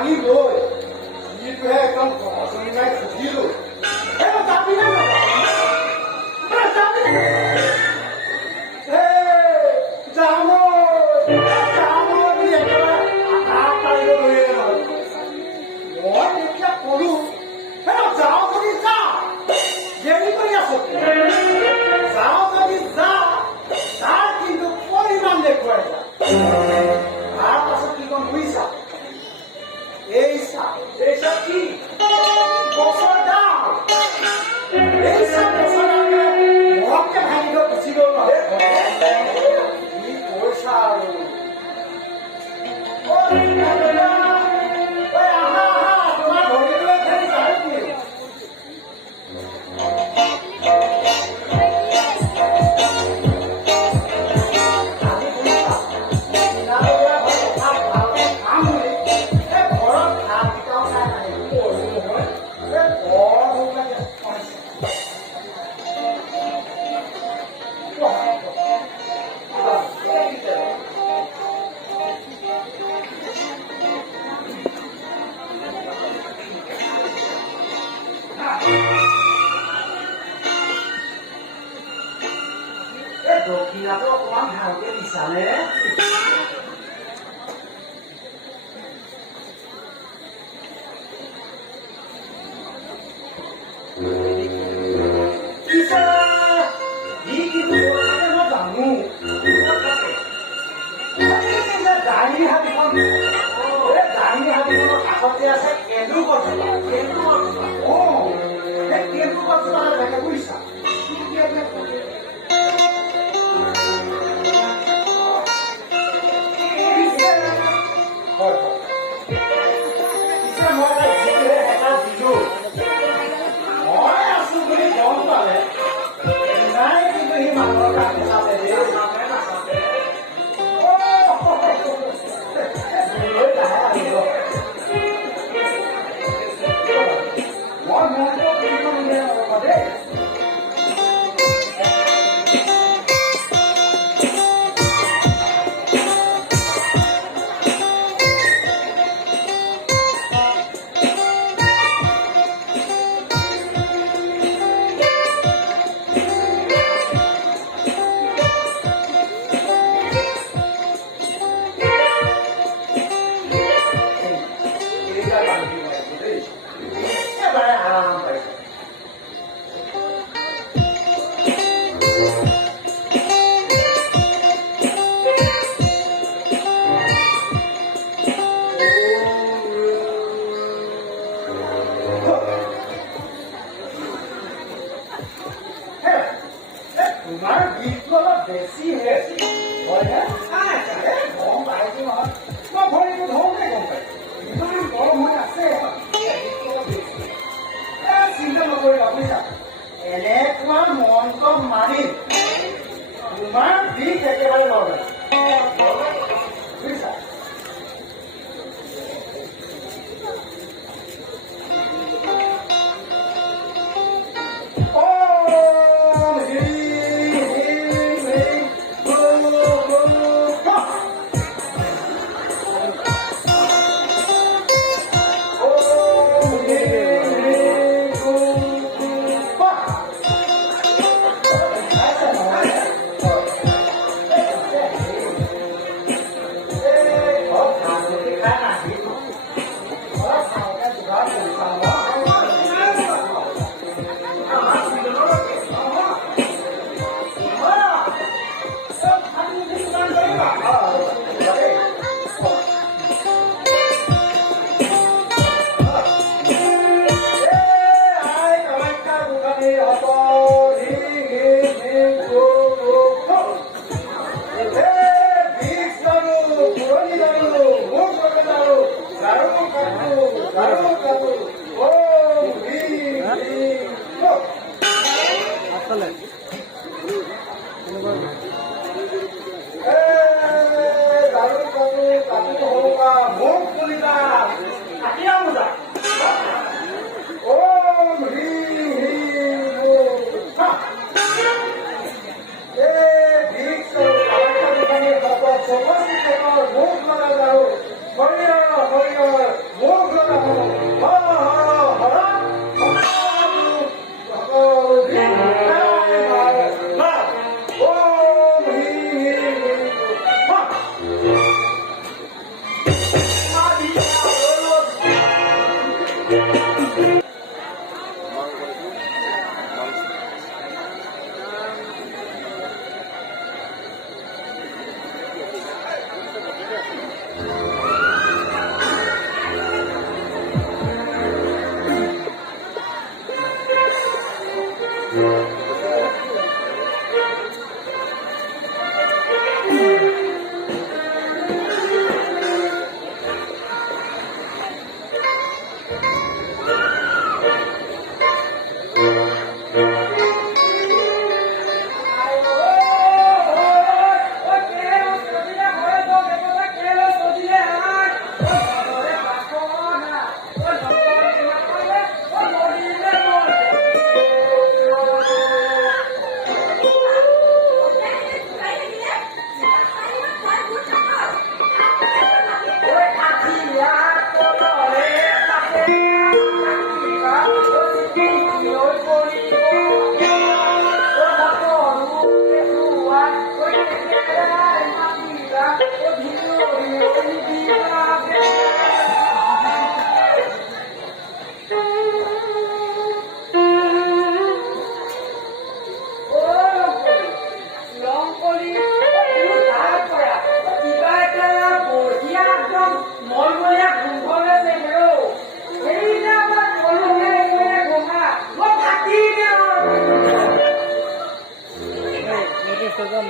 দাঙি লৈ যিটোহে একদম গছনি মাৰি খুজিলো যাবি নে দক্ষিণাটো অকমান ভালকে দিছানে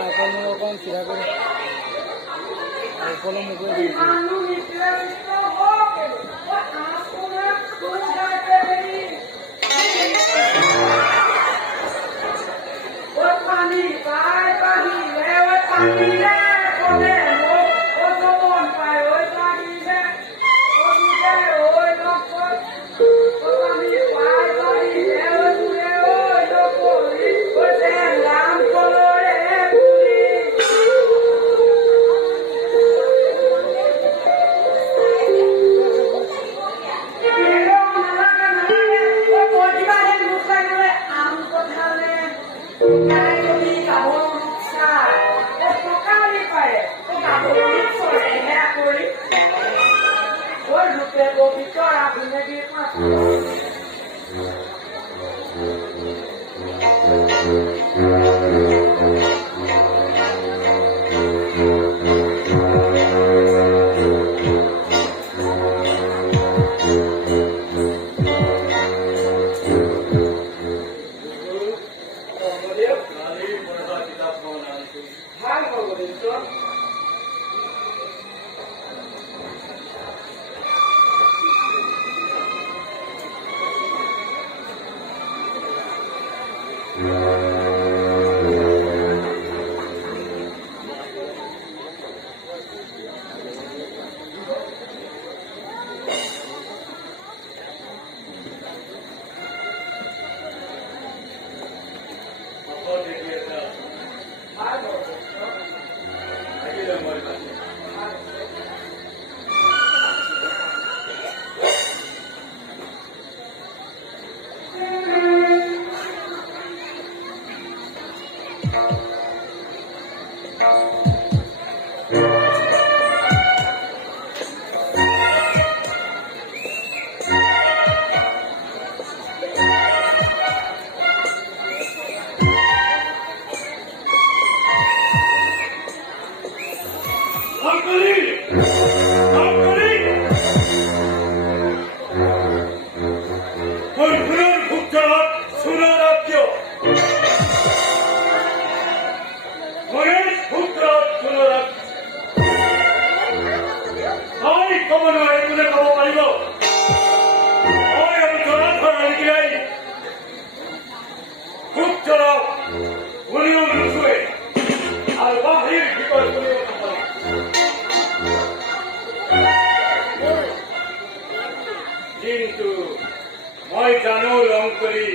নাইকল চিধা কৰে কলম মুখে দিয়েছি কিন্তু মই জানো ৰং কৰি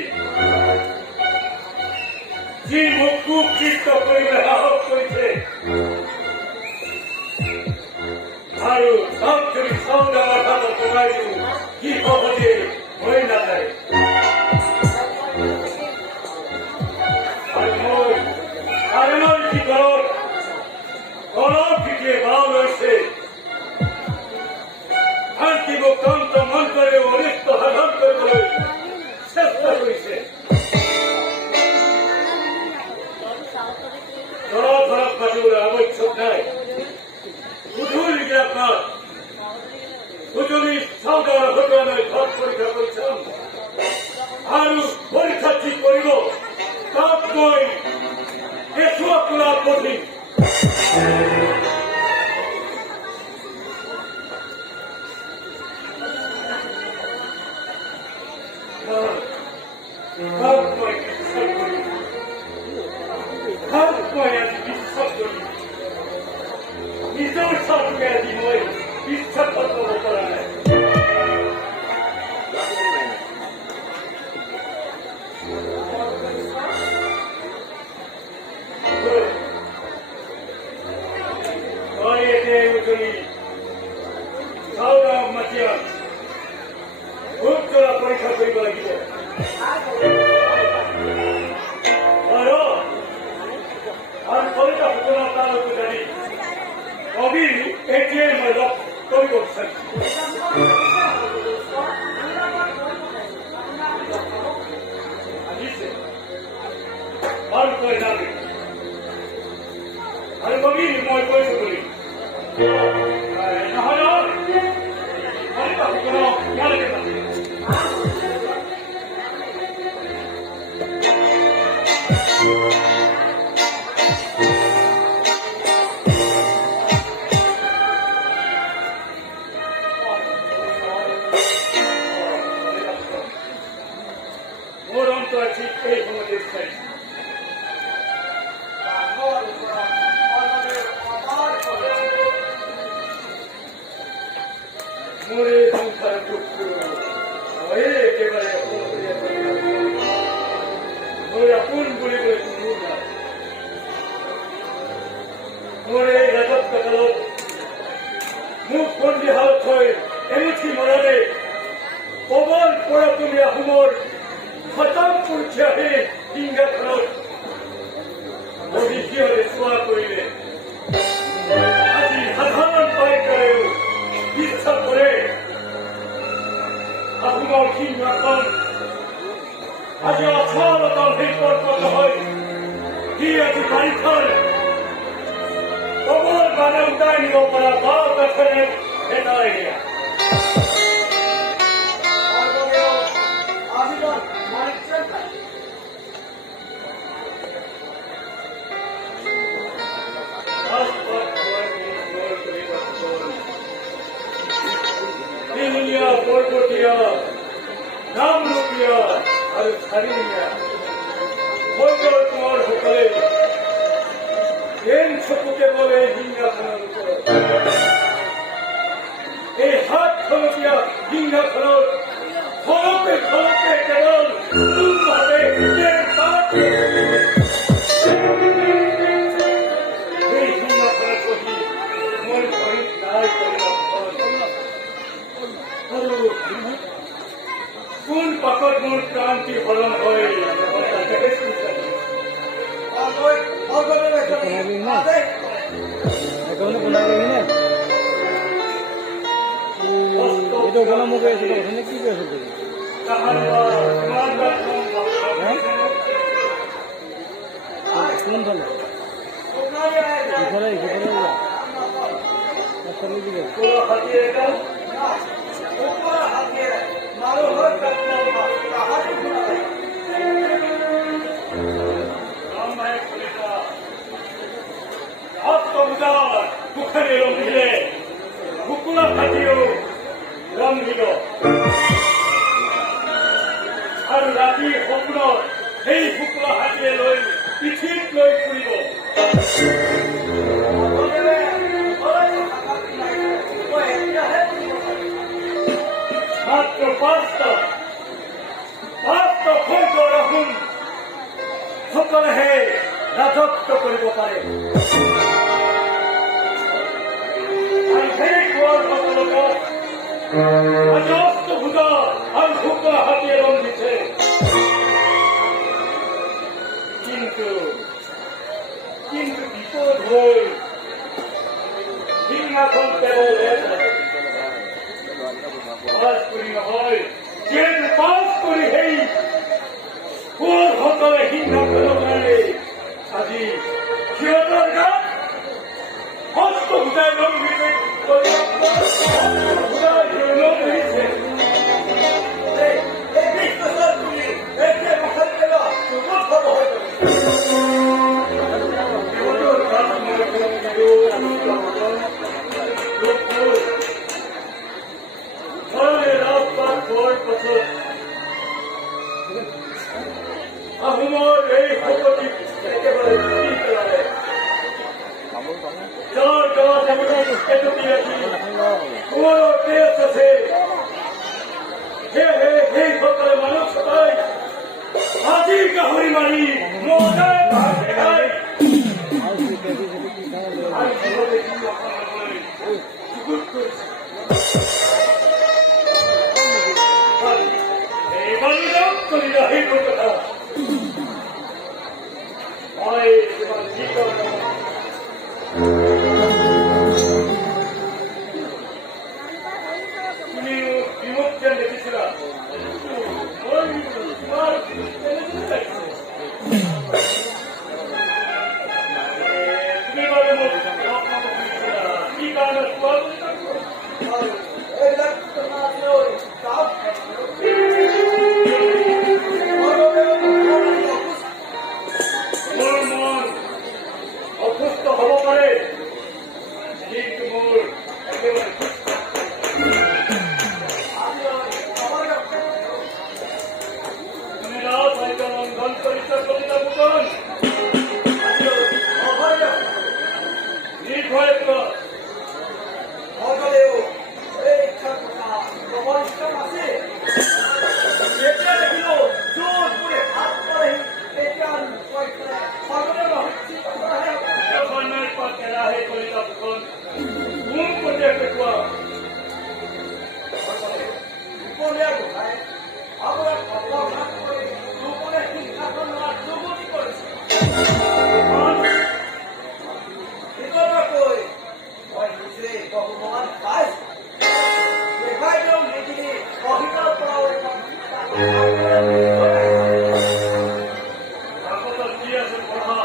যি মোক খুব চিত্ত কৰিবলৈ সাহস কৰিছে আৰু তাক যদি চাউদাৰ হাতত পকাই দিওঁ কি হ'ব যে হৈ নাযায় আৰু মই ভিতৰত অলপ পিঠিয়ে ভাও লৈছে শান্তি বক্তন্ত মন্ত্ৰৰে অনিষ্ট সাধন কৰিবলৈ চেষ্টা কৰিছে ধৰক পাতিবলৈ আৱশ্যক নাই গধূলিকে আপোনাৰ সুজনী চাউদাৰ ঘটনালৈ ঘৰ পৰীক্ষা কৰিছাম আৰু পৰীক্ষা ঠিক কৰিব তাত মই কেঁচুৱা তোলা পঠিম নিজৰ চাউকে আজি মই বিশ্বাস কৰিব পৰা নাই মই এতিয়া উজনি চাউদাক মাতি ভোট জলা পৰীক্ষা কৰিব লাগিব আৰু কলিতা ঘটনা তাৰ জানি কবি এতিয়াই মই লগ কৰিব বিচাৰিছো আহিছে ভালকৈ যাবি আৰু কবি মই কৈছো বুলি নহয় কলিতা ঘটনা ইয়ালৈকে যাবি মোরে সংসার দুঃখ হয়ে একেবারে মোরে আপন বলে বলে শুনু না মোরে এই রাজত্ব কালত মুখ বন্দি হালত হয় এমনকি মরণে পবন পড়া তুমি আহমর খতম করছে আহে সিংহাসনত অভিজ্ঞরে ছোঁয়া করিলে আজি সাধারণ পাইকারেও ইচ্ছা করে আহমর সিংহাসন আজি অসলতন সেই পর্বত হয় কি আজি বাড়িখন কবর বানে উঠাই নিব পৰা বাপ এখনে এটাই দিয়া পৰ্বতীয়া নামৰূপীয়া আৰু চাৰিয়া হয়তো তোমাৰ সকলে এন চকুকে বলে সিংহাসনৰ ওপৰত এই হাত খলপীয়া সিংহাসনৰ খলপে খলপে কেৱল ভাৱে এই সিংহাসনত বহি মোৰ ভৰিত নাই কোন পাকত মোৰ ক্ৰান্তি হৰণ হয় itu kalau mau kayak gitu, ini kita sudah. Belum tahu. Gimana ya? Asal itu juga. বুখারে রং দিলে বুকুলা ফাটিও রং দিল আৰু ৰাতি সপোনত সেই বুকুলা হাতীয়ে লৈ পিঠিত লৈ ফুৰিব মাত্ৰ পাঁচটা খণ্ড ৰাখোন সকলেহে ৰাজত্ব কৰিব পাৰে অজস্র ভূতা আর ভূতরা হাতিয়ে রং দিচ্ছে কিন্তু বিপদ হই সিংহাসন কেবল পাস করি নহয় যেহেতু পাস করি সেই কোন সকলে সিংহাসনৰ কাৰণে আজি সিহঁতৰ গাত হস্ত ভূতাই ৰং দিছে আহোমৰ এই শপতি একেবাৰে পেলালে যাৰ গাঁৱত এটুকি ৰাখি কোঁৱৰৰ তেজ আছে সেয়েহে সেইসকলে মানুহ চপাই আজি গাহৰি মাৰি মজাই ভাত খাই অসুস্থ হব পাৰে কিন্তু মোৰ একেবাৰে তুমি ৰাত হয়তো ৰন্ধন কৰিছ কবিতা বুকন নিৰ্ভয় সেই কলিতা ফুকন কোন পৰ্যায় পেটোৱা উপনীয়া গোসাঁই আপোনাৰ অপৰাধ কৰি লোকলে সিংহাসন লোৱাৰ দুৰ্গতি কৰিছে। ভিতৰকৈ মই নিজে ভগৱান পাইছো। দেখাই দিওঁ নীতি অহিতৰ পৰাও এখন কাকতত কি আছে পঢ়া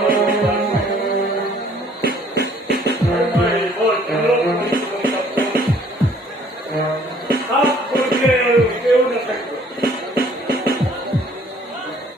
Gracias.